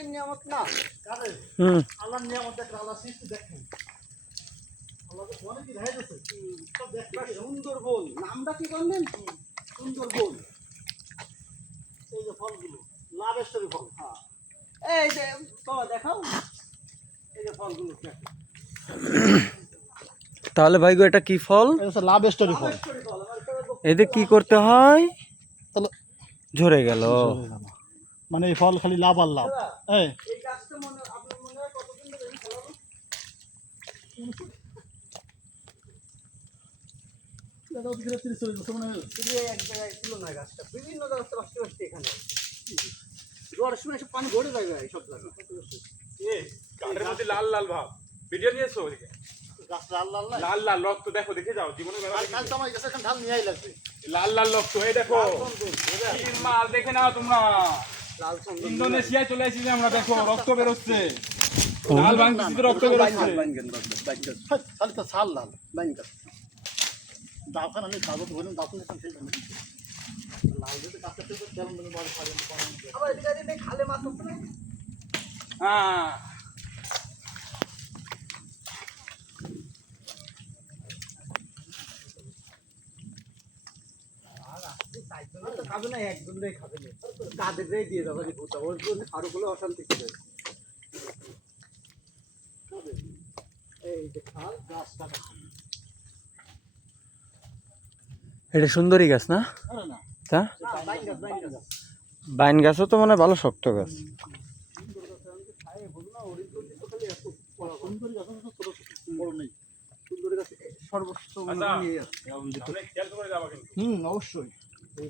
মানুষের নিয়ামত না আল্লাহর নিয়ামত দেখে আল্লাহ সৃষ্টি দেখেন আল্লাহ তো অনেক কি ধাই আছে সুন্দরবন নামটা কি করলেন সুন্দরবন এই যে ফলগুলো লাভেশ্বরী ফল হ্যাঁ এই যে তো দেখাও এই যে ফলগুলো তাহলে ভাই গো এটা কি ফল? এটা লাভেশ্বরী ফল এতে কি করতে হয়? ঝরে গেল মানে এই ফল খালি লাভ আর লাভ এই গাছটা মনে আপনার মনে হয় কতদিন ধরে ফলানো দাদা ধীরে ধীরে চলে যাচ্ছে মানে এক জায়গায় ছিল না গাছটা বিভিন্ন গাছটা নষ্ট হচ্ছে এখানে জোয়ার সময় এসে পানি ভরে যায় এই সব জায়গা এই কাঠের মধ্যে লাল লাল ভাব ভিডিও নিয়েছো ওদিকে গাছ লাল লাল লাল লাল রক্ত দেখো দেখে যাও জীবনে কাল তো আমার কাছে এখন ধান নিয়েই লাগবে লাল লাল রক্ত এই দেখো তিন মাল দেখে নাও তোমরা লাল চন্দন ইন্দোনেশিয়ায় চলে এসেছি আমরা দেখো রক্ত বের হচ্ছে লাল ভাঙতে রক্ত বের হচ্ছে খালি তো ছাল লাল বাইন গাছ দাওখান আমি কাগজ ধরে দাওখান সেই লাল যদি কাছে তো তেল মনে বড় পারে আবার এদিকে খালে মাছ হচ্ছে না হ্যাঁ খাবে না একজনই খাবে না কাদেরই দিয়ে যাবে ওর জন্য আরো গুলো অশান্তি করে এই যে খাল গাছটা এটা সুন্দরী গাছ না? আরে না তা বাইন গাছ বাইন গাছও তো মানে ভালো শক্ত গাছ। সুন্দর গাছ আমি খাই বল না অরিজিনাল তো খালি এত সুন্দর গাছ তো ছোট ছোট বড় নেই সুন্দর গাছ সর্বোচ্চ নিয়ে আসছে আমরা খেয়াল করে যাবা কিন্তু অবশ্যই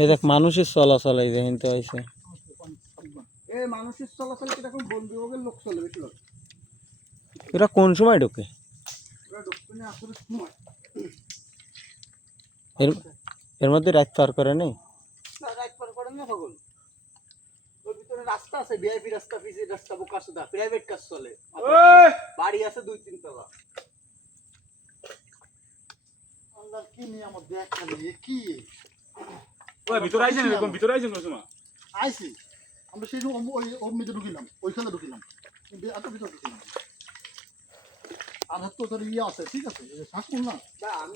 এই দেখ মানুষের চলাচল এই দেখেন তো আইছে এই মানুষের চলাচল কিরকম বন্ধুবাগের লোক চলে বেশি লোক এরা কোন সময় ঢোকে? ওরা দক্ষিণে আসলে সময় এর মধ্যে রাত পার করে নেই না রাইট পার করেন না সকল ওর ভিতরে রাস্তা আছে ভিআইপি রাস্তা পিসি রাস্তা বোকাসুদা প্রাইভেট কাজ চলে বাড়ি আছে 2-3 তলা আল্লাহ কি নিয়ামত দেখ খালি কি ওই ভিতরে আইছেন এরকম ভিতরে আইছেন কোন সময় আইছি আমরা সেই সময় ওই ওর মধ্যে ঢুকিলাম ওইখানে ঢুকিলাম কিন্তু এত ভিতরে ঢুকিলাম আর তো তোর ইয়ে আছে ঠিক আছে শাসন না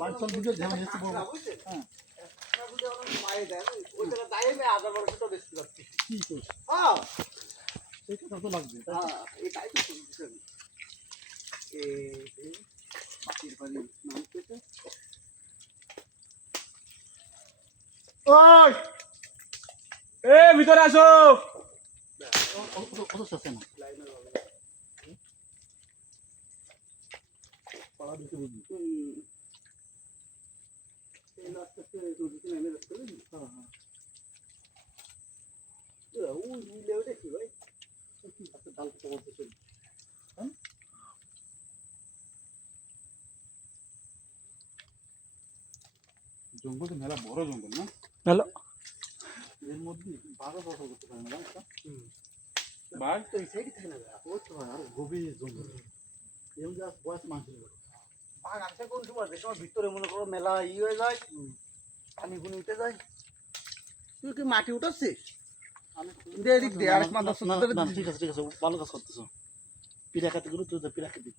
বাইসাল দিকে ধ্যান নিয়েছে বড় হ্যাঁ মায়ে দেন ওই জায়গা দাইবে আদা বড়টা বেশি লাগছে কি কইছ হ্যাঁ এটা তো লাগবে হ্যাঁ এটাই তো শুনছেন এই মাটির বাড়ি নাম কেটে ওই এ ভিতরে আসো কত আছে না লাইনার হবে পাড়া দিতে বুঝি এই লাস্টে যদি নেমে যাচ্ছে হ্যাঁ হ্যাঁ ওই মিলে ওটা কি ভাই কি আছে ডাল তো বলতে হ্যাঁ জঙ্গল মেলা বড় জঙ্গল না হ্যালো এর মধ্যে বাঘা বড় করতে পারে না বাঘ তো এই সাইডে থাকে না ওই তো আর গভীর জঙ্গল এম যা বয়স মানুষ বাঘ আসে কোন সময় যে সময় ভিতরে মনে করো মেলা হয়ে যায় পানি ফুনি উঠে যায় তুই কি মাটি উঠাচ্ছিস এদিক দিয়ে আরেক মাথা ঠিক আছে ভালো কাজ করতেছো পিড়া কাটি গুলো তুই পিড়া কাটি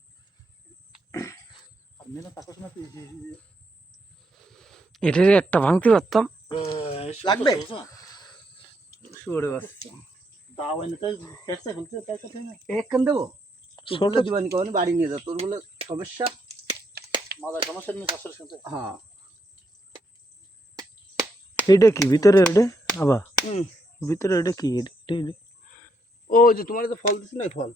আর মেলা টাকা শোনা তুই এটার একটা ভাঙতে পারতাম লাগবে শুরে বাস দাও এনে তাই কেটে খুলতে তাই কথা না এক কান দেবো ছোট দিবানি কোনে বাড়ি নিয়ে যা তোর বলে সমস্যা মাথা সমস্যা নিয়ে শাশুড়ির সাথে হ্যাঁ এটা কি ভিতরে এটা আবার ভিতরে এটা কি এটা ও যে তোমার যে ফল দিছ না ফল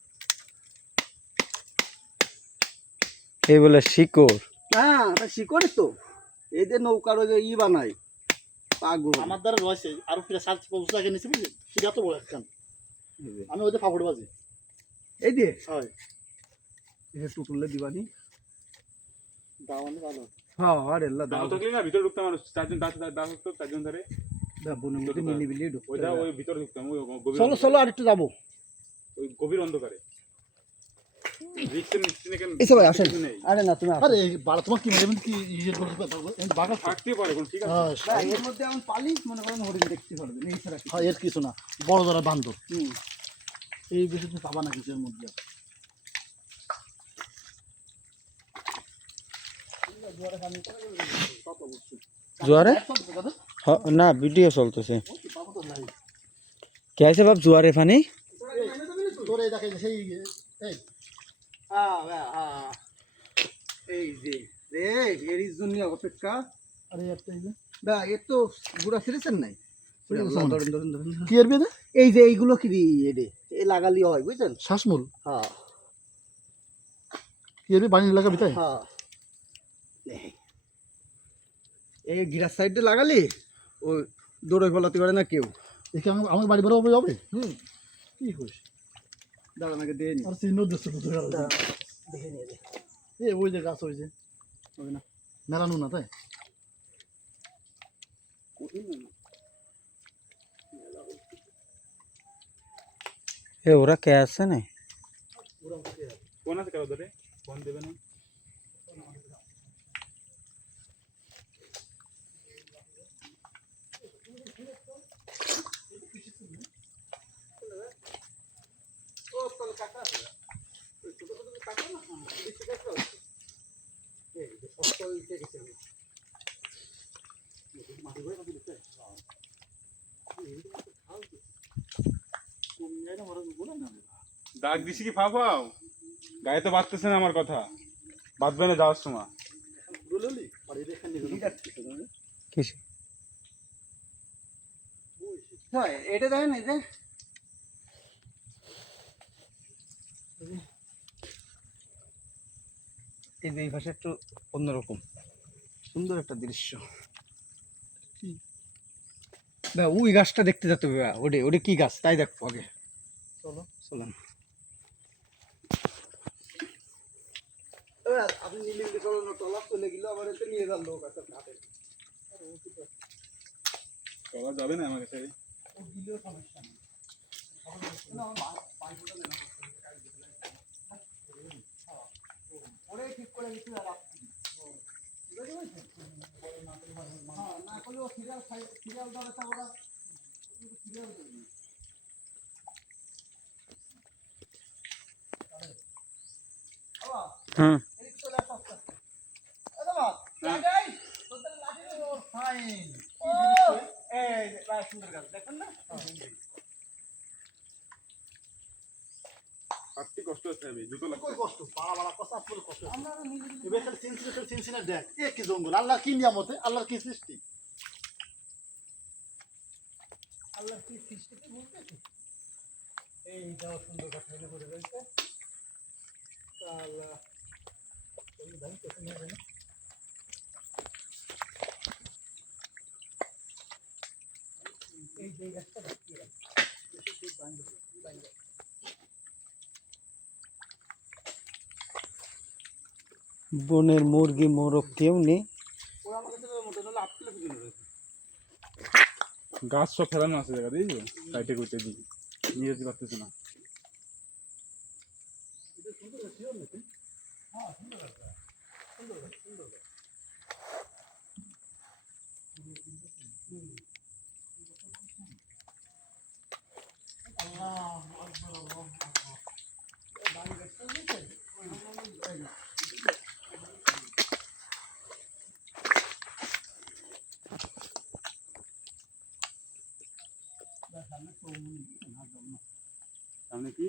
এই বলে শিকড় হ্যাঁ এটা শিকড় তো এই যে নৌকার ওই যে ই বানাই পাগল আমার দ্বারা রয়েছে আর ফিরে 7-5 টাকা নিছে বুঝলি সেটা তো বড় একখান আমি ওই যে ফাফড় বাজি এই দিয়ে হয় এই টুটুলে দিবানি দাওয়ানি ভালো হ্যাঁ আরে আল্লাহ দাও তো না ভিতরে ঢুকতে মানুষ চারজন দাস তো চারজন ধরে বনের মধ্যে নিলিবিলি ঢুকতে ওইটা ওই ভিতরে ঢুকতাম ওই গভীর চলো চলো আর একটু যাবো ওই গভীর অন্ধকারে রিক্সের নিচে কেন এসে ভাই আসেন আরে না তুমি আরে বাড়া তোমার কি মানে কি ইয়ে করতে বাঘা থাকতে পারে কোন ঠিক আছে হ্যাঁ এর মধ্যে আমি পালি মনে করেন হরিণ দেখতে পারবেন এই ছাড়া হ্যাঁ এর কিছু না বড় যারা বান্ধব এই বেশি তুমি পাবা না কিছুর মধ্যে। জোয়ারে না ভিডিও চলতেছে কে আছে বাপ জোয়ারে পানি তোর এই দেখে সেই এই এই যে রে এরই জন্য অপেক্ষা আরে একটা এই যে না এ তো গুড়া ছিঁড়েছেন নাই ধরেন ধরেন ধরেন কি এর বেদে এই যে এইগুলো কি এডে এ লাগালি হয় বুঝছেন শ্বাসমূল হ্যাঁ কি এর বাড়ি লাগা ভিতরে হ্যাঁ এই গিরার সাইডে লাগালি ওই দৌড়ে ফলাতে পারে না কেউ একে আমার বাড়ি বড় হবে কি কইস দাঁড়ান আগে দিয়ে নি আর চিহ্ন দিচ্ছে তো তোর দেখে নিয়ে দে এ ওই যে গাছ ওই যে হবে না মেলানো না তাই এ ওরা কে আছে না কোন আছে কারো ধরে ফোন দেবে না ডাক দিছি কি ফাফাও গায়ে তো বাঁধতেছে না আমার কথা বাঁধবে না যাওয়ার সময় কিসে হয় এটা দেখেন এই যে এই যে এই পাশে একটু অন্যরকম সুন্দর একটা দৃশ্য বা ওই গাছটা দেখতে যেতে হবে ওটা ওটা কি গাছ তাই দেখবো আগে চলো চলুন আপনি নিলে চলো না টলা চলে গেল আবার এতে নিয়ে যান লোক আছে হাতে চলা যাবে না আমার কাছে ঠিক করে দিতে না করলেও সিরিয়াল ধরে ওরা সিরিয়াল দেবে হুম কাটতে কষ্ট হচ্ছে জুতো লাগবে কষ্ট বাড়া বাড়া কষ্ট আসলে কষ্ট এবার খালি সিনসিনে দেখ এ কি জঙ্গল আল্লাহ কি নিয়ামতে আল্লাহর কি সৃষ্টি আল্লাহর কি সৃষ্টিতে বলতে এই যাও সুন্দর কথা করে রয়েছে আল্লাহ এই ভাই তো নিয়ে যাবে এই যে গাছটা দেখতে বনের মুরগি মোরগ কেউ নেই গাছ সব ফেলানো আছে জায়গা দিয়েছো সাইডে করতে দিই নিয়ে যেতে পারতেছে না সামনে কি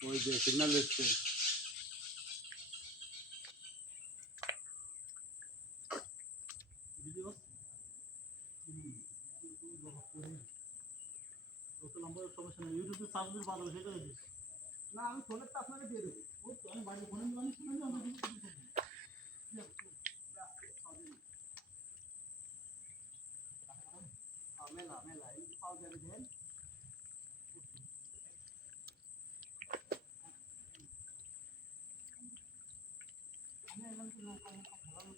ওই যে সিগন্যাল দিচ্ছে সমস্যা নেই ইউটিউবে সার্চ দিয়ে ভালো সেটা দিস না আমি ফোনেরটা আপনাকে দিয়ে দেবো আমি বাড়ির ফোনে জানি মেলা মেলা এই পাওয়া যাবে দেন আমি এলাম তো নৌকা ভালো